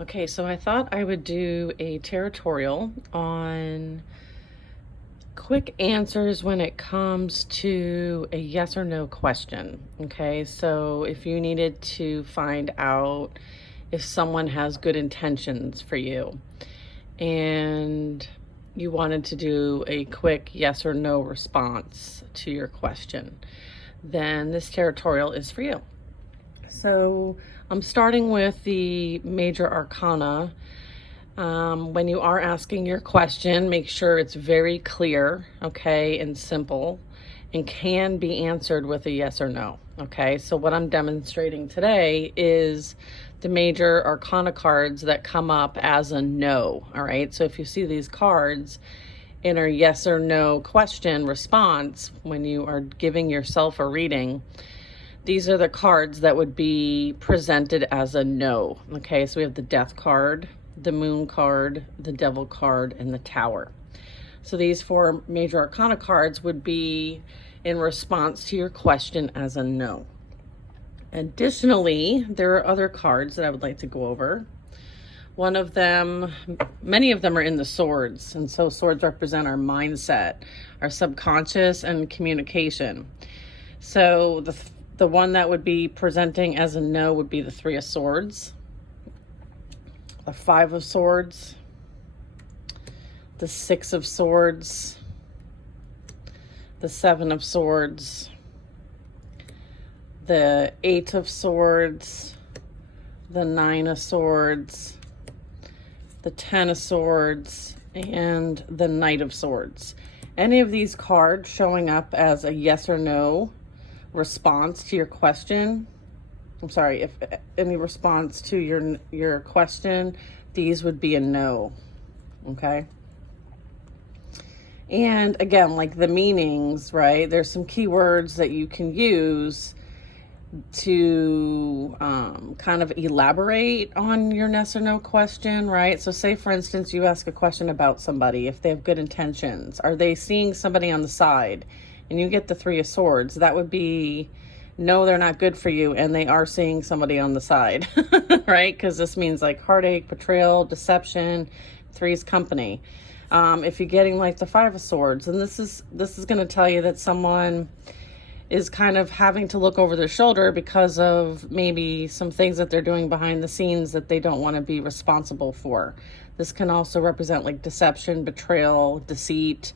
Okay, so I thought I would do a territorial on quick answers when it comes to a yes or no question. Okay, so if you needed to find out if someone has good intentions for you and you wanted to do a quick yes or no response to your question, then this territorial is for you. So I'm starting with the major arcana. When you are asking your question, make sure it's very clear, okay, and simple, and can be answered with a yes or no, okay? So what I'm demonstrating today is the major arcana cards that come up as a no, all right? So if you see these cards in a yes or no question response, when you are giving yourself a reading, these are the cards that would be presented as a no. Okay, so we have the Death card, the Moon card, the Devil card, and the Tower. So these four major arcana cards would be in response to your question as a no. Additionally, there are other cards that I would like to go over. One of them, many of them are in the swords. And so swords represent our mindset, our subconscious, and communication. So the one that would be presenting as a no would be the Three of Swords, the Five of Swords, the Six of Swords, the Seven of Swords, the Eight of Swords, the Nine of Swords, the Ten of Swords, and the Knight of Swords. Any of these cards showing up as a yes or no response to your question, if any response to your question, these would be a no, okay? And again, like the meanings, right? There's some keywords that you can use to kind of elaborate on your yes or no question, right? So say, for instance, you ask a question about somebody, if they have good intentions. Are they seeing somebody on the side? And you get the Three of Swords. That would be, no, they're not good for you, and they are seeing somebody on the side, right? Because this means like heartache, betrayal, deception. Three's company. If you're getting like the Five of Swords, and this is going to tell you that someone is kind of having to look over their shoulder because of maybe some things that they're doing behind the scenes that they don't want to be responsible for. This can also represent like deception, betrayal, deceit,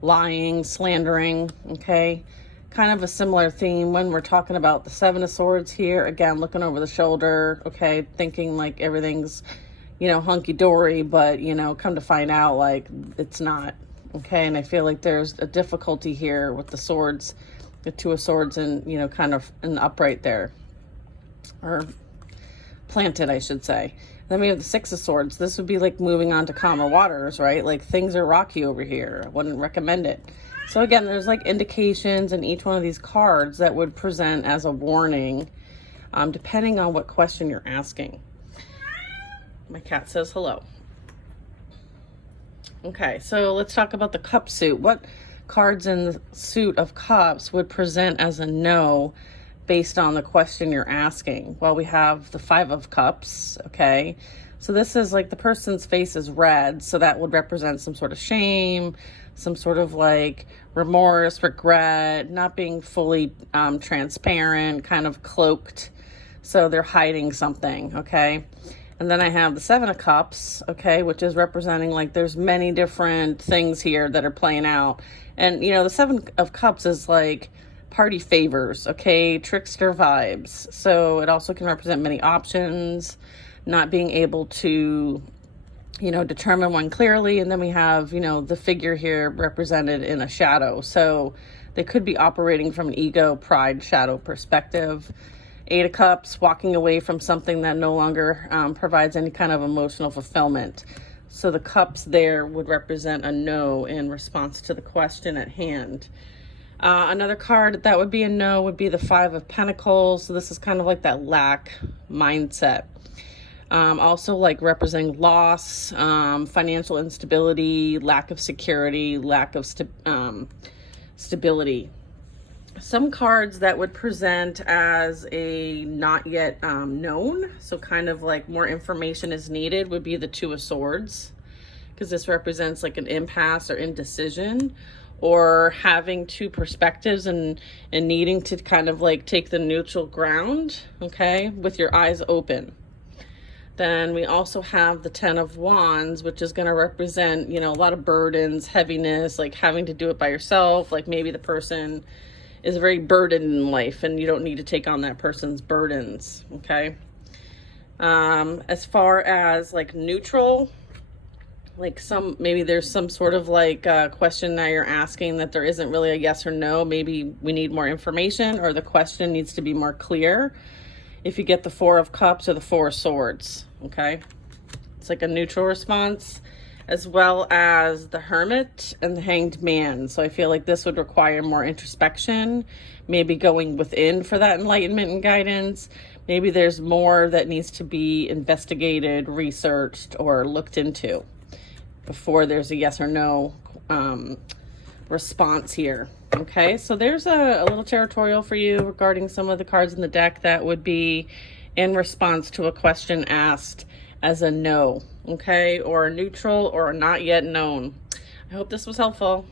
lying, slandering, okay? Kind of a similar theme when we're talking about the Seven of Swords here. Again, looking over the shoulder, okay? Thinking like everything's, hunky-dory, but, come to find out like it's not, okay? And I feel like there's a difficulty here with the swords, the Two of Swords, and, kind of in the upright there. Or planted, I should say. Then we have the Six of Swords. This would be like moving on to calmer waters, right? Like things are rocky over here. I wouldn't recommend it. So again, there's like indications in each one of these cards that would present as a warning, depending on what question you're asking. My cat says hello. Okay, so let's talk about the Cup suit. What cards in the suit of Cups would present as a no based on the question you're asking? Well, we have the Five of Cups, okay? So this is like the person's face is red, so that would represent some sort of shame, some sort of like remorse, regret, not being fully transparent, kind of cloaked. So they're hiding something, okay? And then I have the Seven of Cups, okay, which is representing like there's many different things here that are playing out. And, the Seven of Cups is like party favors, okay, trickster vibes. So it also can represent many options, not being able to, determine one clearly. And then we have, the figure here represented in a shadow. So they could be operating from an ego, pride, shadow perspective. Eight of Cups, walking away from something that no longer provides any kind of emotional fulfillment. So the cups there would represent a no in response to the question at hand. Another card that would be a no would be the Five of Pentacles. So this is kind of like that lack mindset. Also like representing loss, financial instability, lack of security, lack of stability. some cards that would present as a not yet known, so kind of like more information is needed, would be the Two of Swords, because this represents like an impasse or indecision, or having two perspectives and needing to kind of like take the neutral ground, okay, with your eyes open. Then we also have the Ten of Wands, which is going to represent, you know, a lot of burdens, heaviness, like having to do it by yourself. Like maybe the person is very burdened in life and you don't need to take on that person's burdens, okay? As far as like neutral, like maybe there's some sort of like question that you're asking that there isn't really a yes or no. Maybe we need more information, or the question needs to be more clear. If you get the Four of Cups or the Four of Swords, okay? It's like a neutral response, as well as the Hermit and the Hanged Man. So I feel like this would require more introspection, maybe going within for that enlightenment and guidance. Maybe there's more that needs to be investigated, researched, or looked into before there's a yes or no response here. Okay, so there's a little Tarotorial for you regarding some of the cards in the deck that would be in response to a question asked as a no, okay, or a neutral or a not yet known. I hope this was helpful.